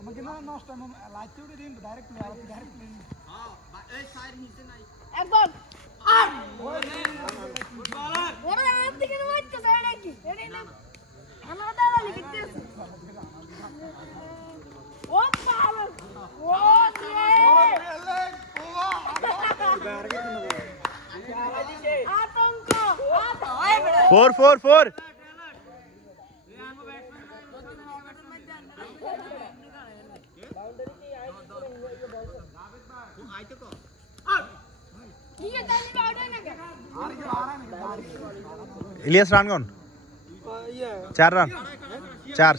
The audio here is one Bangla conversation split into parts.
আমাকে না নষ্ট লাইট উঠে দিন ডাইরেক্ট একবার ওরা আম থেকে মারতে দেয় নাকি এটাই না আমরা দাঁড়া লিখতে ও পাওয়ার ও আতঙ্ক 4-4-4 ইলিয়াস রান কোন 4 রান 4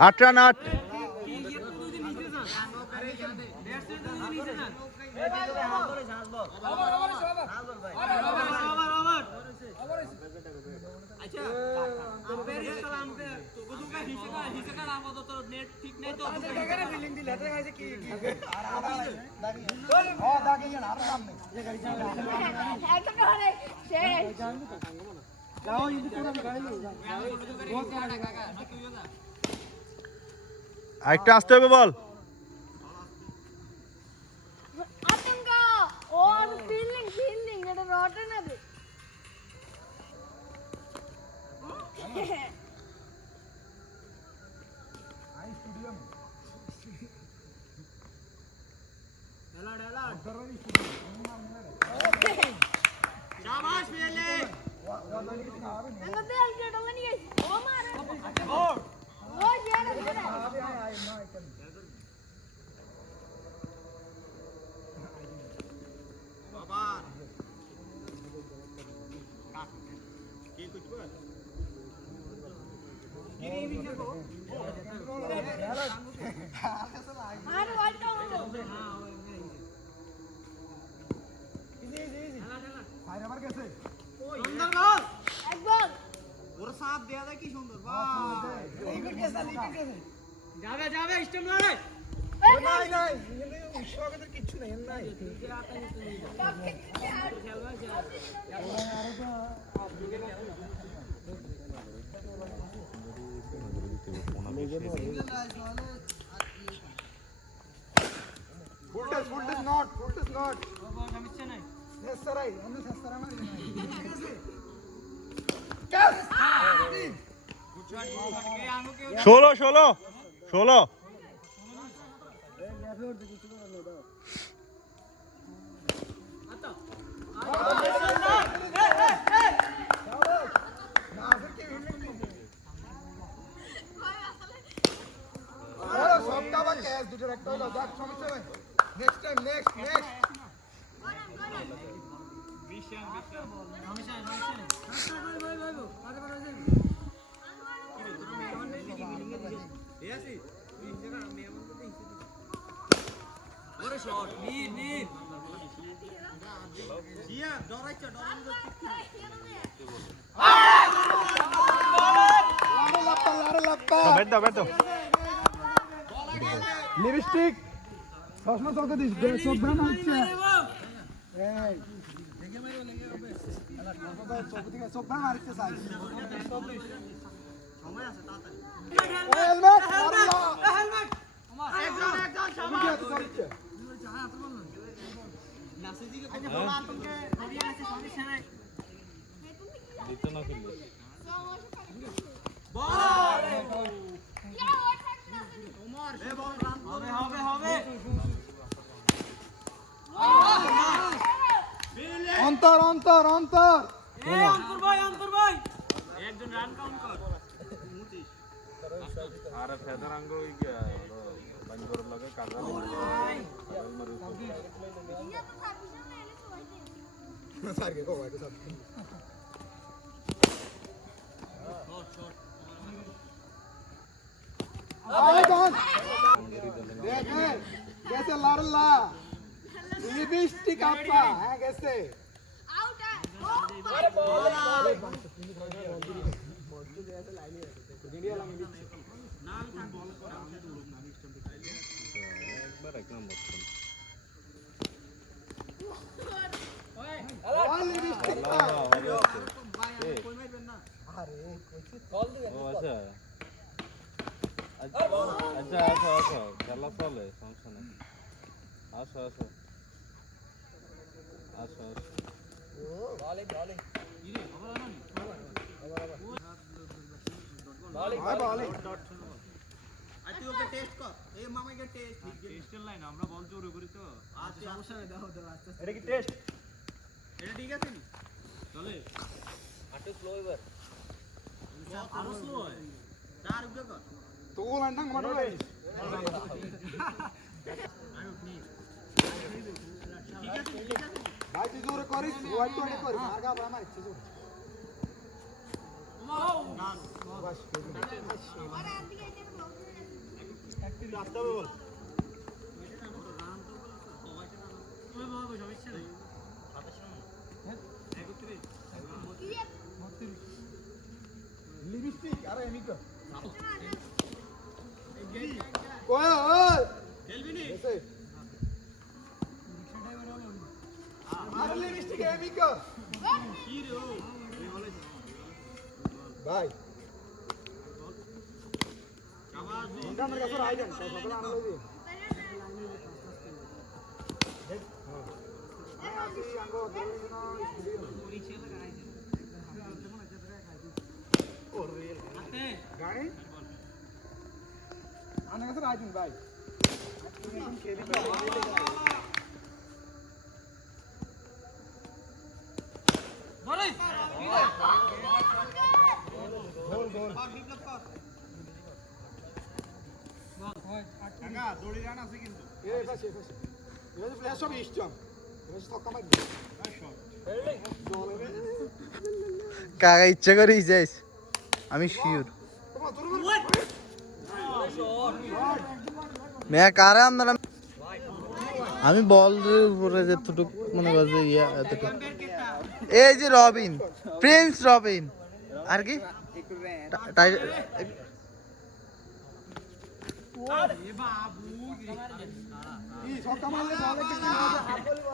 8 রান 8 আরেকটা আসতে হবে বল আতঙ্ক ওর ফিল্ডিং এটা রটে না রে আই স্টেডিয়াম शाबाश मेले अंगते अलके डलनी है ओ मारे ओ यार बाबा की कुछ बोल गिरी भी देखो मार वाइट का ভাই আবার গেছে सुंदर बॉल একবার और साथ दिया था की सुंदर वाह লিপিট গেছে जावे जावे स्टम्प मारे নাই নাই উৎসবের কিছু নাই নাই full is not समस्या नहीं নেসারাই আমি নেসারা মারি गुड शॉट के आंगो के 16 সবটা আবার ক্যাচ দুটোর একটা হলো যাক সমস্যা নাই নেক্সট টাইম নেক্সট विषय समस्या नहीं भाई आगे बढ़ो जी किरे तुम मेहमान नहीं की फीलिंग है ऐसी इस जगह मेहमान को नहीं और शॉट नीर जिया डराइछ লারে লাপ্পা ব্যাট দাও লিপস্টিক চশমা চোখে দিস চোখ ব্রান হচ্ছে এই দেখে মারো লেগে হবে চোখ দিকে চোখ ব্রান মারতে চাই সময় আছে তাড়াতাড়ি হেলমেট হেলমেট একজন শাবাশ নাসি দিকে কোন বল আতঙ্কে ধরিয়ে আছে সমস্যা নাই দিতে না খেললে বল ওমর এ বল রান হবে অন্তর এ অন্তর ভাই একজন রান কাউন্ট কর 29 আরে ফেদারাঙ্গ হই গিয়া বাঞ্জর লাগে কাজা সারকে কো ভাই সব कैसे लारला लिपस्टिक आपका है कैसे आउट है আরে কইছি ও আচ্ছা আচ্ছা আচ্ছা আচ্ছা আচ্ছা খেলা চলে সমস্যা নেই আসো আসো আসো আসো ভাই বলে আর তুই ওকে টেস্ট কর এই মামাকে টেস্ট টেস্টের লাইন আমরা বল জোরে করি তো আচ্ছা সমস্যা নেই দাও দাও আস্তে এটা কি টেস্ট এটা ঠিক আছে নি চলে আটু স্লো এবার আরো স্লো হয় চার উঠে কর তো ওলা না মারো ভাই ঠিক আছে ঠিক আছে ভাই তুই জোরে করিস ওই তো অনেক করিস আর গাবরা আমার ইচ্ছে জোরে না বাস আরে আদিকে এটা ব্লক একটু রাস্তা হবে বল ওই বাবা সমস্যা নেই লিপস্টিক আরে এমিকো ওই ওই খেলবি নি এসে আরে লিপস্টিক এমিকো কি রে ও এই বলে ভাই আওয়াজ এটা আমার কাছে রাইডেন সকালে আনলো দি হ্যাঁ আসি আঙ্গো দৌড়ি না আতে গাড়ি আনার কাছে রাইডেন ভাই তুমি এখন খেয়ে দিবে বলে গোল গোল বিপ্লব কর কাকা দড়ি রান আছে কিন্তু এই পাশে পাশে এই ফ্ল্যাশ সব ইস্টম এই ছক্কা মার কাকা ইচ্ছা করেই যাইস আমি শিওর মেয়া কারে আমরা আমি বল উপরে যেতটুক মনে করছে ইয়া এতটুক এই যে রবিন প্রিন্স রবিন আর কি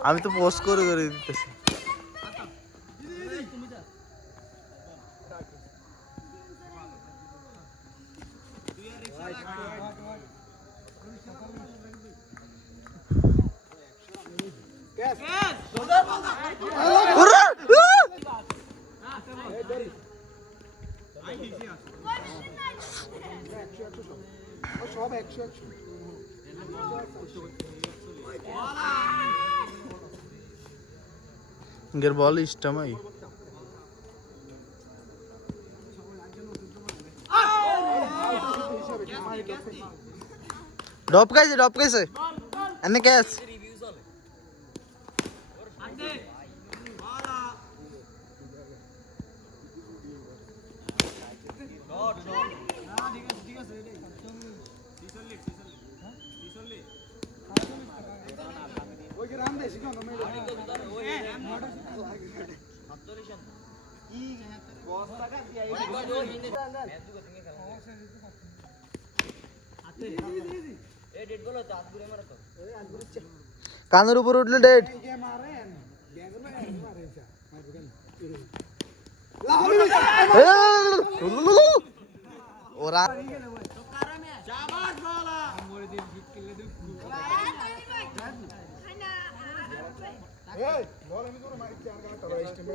আমি তো পোস্ট করে দিতেছি সব 100 ইংের বল ইস্টামাই ডপ কাইছে এনে ক্যাচ আতে বলা ডট ডট না ঠিক আছে রে 46 ওই রান দেছি কেন মেরে কানের উপর উঠলে ডেট ওরা শাবাশ বলা মোরে দিন হিট করলে দেব এই বল আমি তোর মাইক চার গানা তোর স্টেমে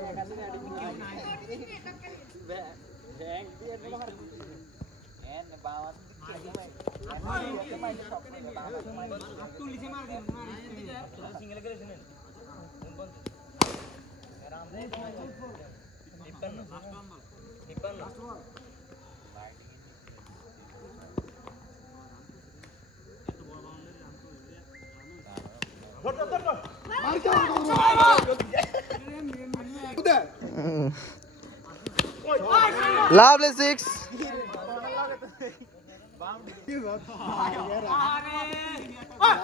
তুলিছে মার দিন সিঙ্গেল করে শুনেন লাভলি 6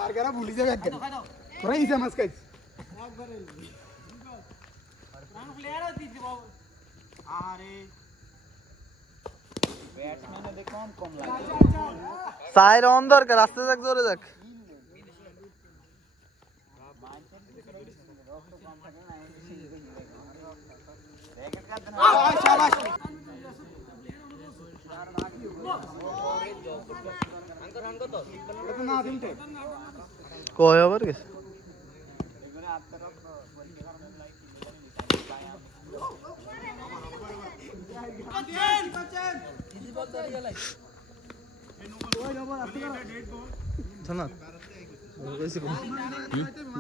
আর গানা ভুলি যাবে একদম তোরা ইসে মাছ খাইছ সাইড অন দরকার রাস্তা যাক জোরে যাক শাবাশ এটা তো না তিনটে কয় ওভার গেছে শোনা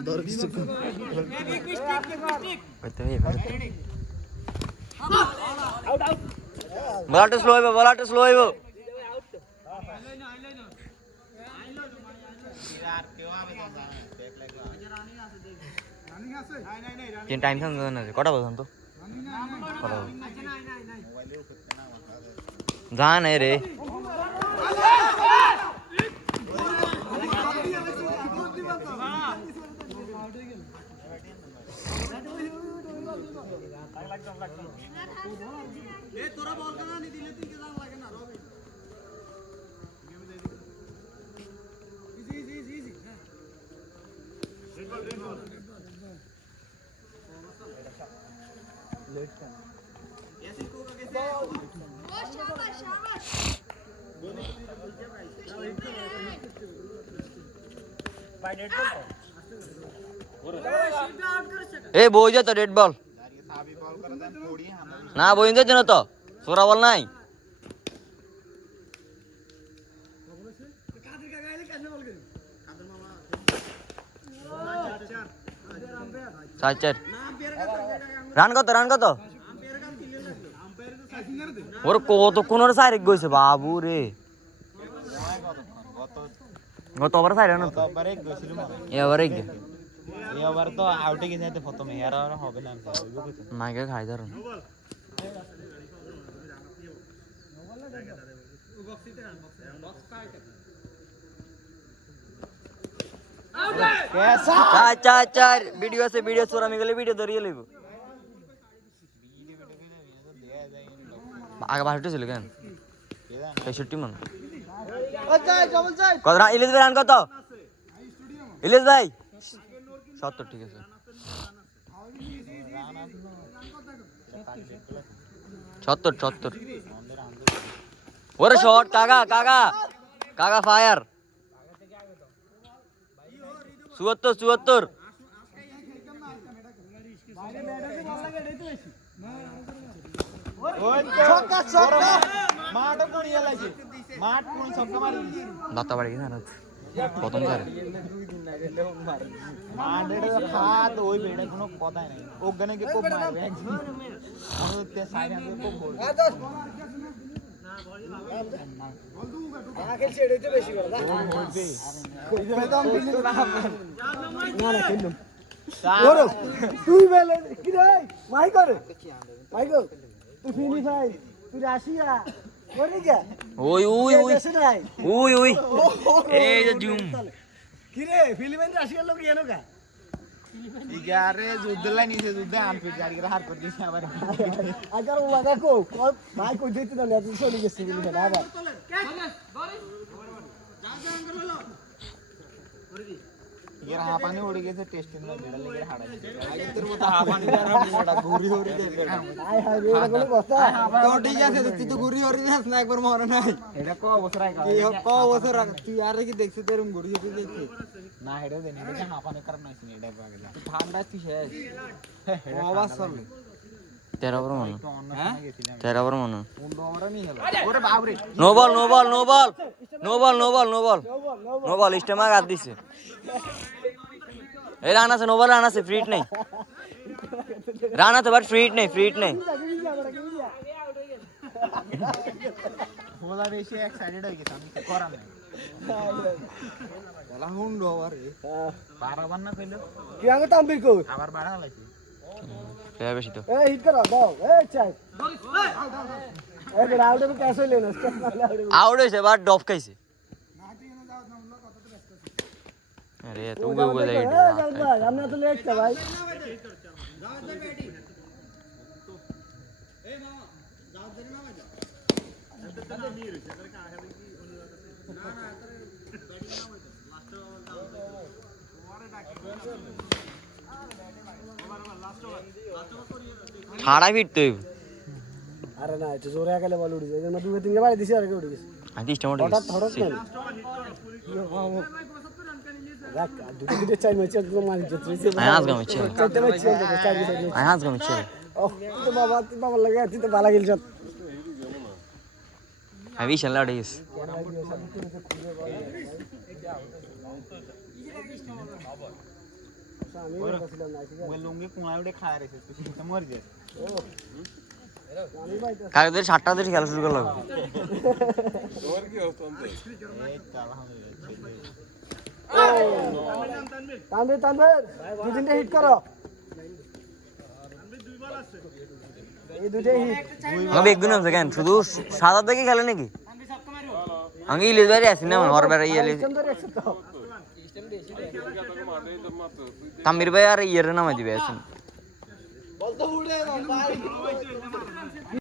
দর কিছু বলাটা স্লো হইব টাইম কটা বলছেন তো যা নাই রে তোরা বল না নি দিলে তুই কেন লাগে না রবি ইজি এ বই যা তো রেড বল না বই যাচ্ছে না তো সোরা বল নাই চার চার রান কত ওর কতক্ষণ ওর সাইড গেছে বাবু রে গত ওভার সাইড না তো এবারে এবার তো আউটে গেছে প্রথমে আর হবে না মাইকে খাই ধরুন চার ভিডিও আছে ভিডিও চোর আমি গেলে ভিডিও ধরিয়ে লইব আগে 62 ছিল কেন 63 মন কত ইলিশ ভাই রান কত ইলিশ ভাই 70 ঠিক আছে সত্তর ওরে শট কাকা ফায়ার 74 দাতা বাড়ি না প্রথম স্যার হাত ওই বেড়ে কোনো কথাই নাই ওখানে কি খুব মারবে তুই বেলে কি রে মাইকর তুই ফিনি ভাই তুই রাশিয়া ওই এই যে জুম কি রে ফিলিপাইন রাশিয়ার লোক এনো কা ইয়ারে যুদ্ধলাই নিছে যুদ্ধে আনপি জারি করে হার করে দিছে আবার আগার ও লাগা কো ভাই কই দিতে না তুই চলে গেছিস ফিলিপাইন আবার ইয়ার হাপানি উড়ে গেছে টেস্টিং না বেড়া লেগে হাড়াইছে আগের মতো হাপানি আর মোটা ঘুরি ঘুরি দেবে আয় হায় রে এটা কোনো কথা তো ঠিক আছে তুই তো ঘুরি ঘুরি যাস না একবার মরে নাই এটা ক বছর আগে কি ক বছর আগে তুই আর কি দেখছিস এরকম ঘুরি ঘুরি দেখছিস না হেডে দেনি এটা হাপানি কারণ নাই এটা পাগে ঠান্ডা তুই শেষ আওয়াজ চলে 13 ওভার মনে হ্যাঁ 13 ওভার মনে 15 ওভার নি হলো ওরে বাপ রে নো বল স্টেমা গাদ দিছে এই রান আছে ফ্রিট নেই রান আছে বাট ফ্রিট নেই হোলা বেশি এক্সাইটেড হয়ে গেছে আমি করার নাই বলা হুন্ডো আবার বারবার না কইলো কি আগে তাম্বি কো আবার বাড়া লাইছে প্লেয়ার বেশি তো এই হিট করো দাও এই চাই এই যে আউট এর ক্যাশ হইলো না আউট হইছে বাট ডফ খাইছে আরে তো উগে যাই ভাই আমরা তো লেট কা ভাই ছাড়া ফিরতে আরে না এটা জোরে গেলে বল উড়ি যায় না দুই তিনটা বাড়ি দিছি আর উড়ি গেছে আদি স্টামটা হঠাৎ হঠাৎ না রাখ দুটো দুটো চাই ম্যাচ তো মারি যেতে আয়াজ গামিছে চাইতে ম্যাচ চাই আয়াজ গামিছে ও তো বাবা লাগে তুই তো ভালো গেলছ আমি শালা ডিস আমি বলছিলাম না ওই লুঙ্গি কোনায় উঠে খায় রেছে তুই তো মর যাস আমি ভাই কালকে 7টা থেকে খেলা শুরু করলাম এই চালা তানভীর দুই তিনটা হিট করো এই দুইটাই হিট আমি একদিন আছে কেন শুধু সাদা দেখে খেলে নাকি আমি ইলিশ বাড়ি আসি না আমার বেড়া ইয়ে সুন্দর একশো তো তামির ভাই আর ইয়ের নামে দিবে আছেন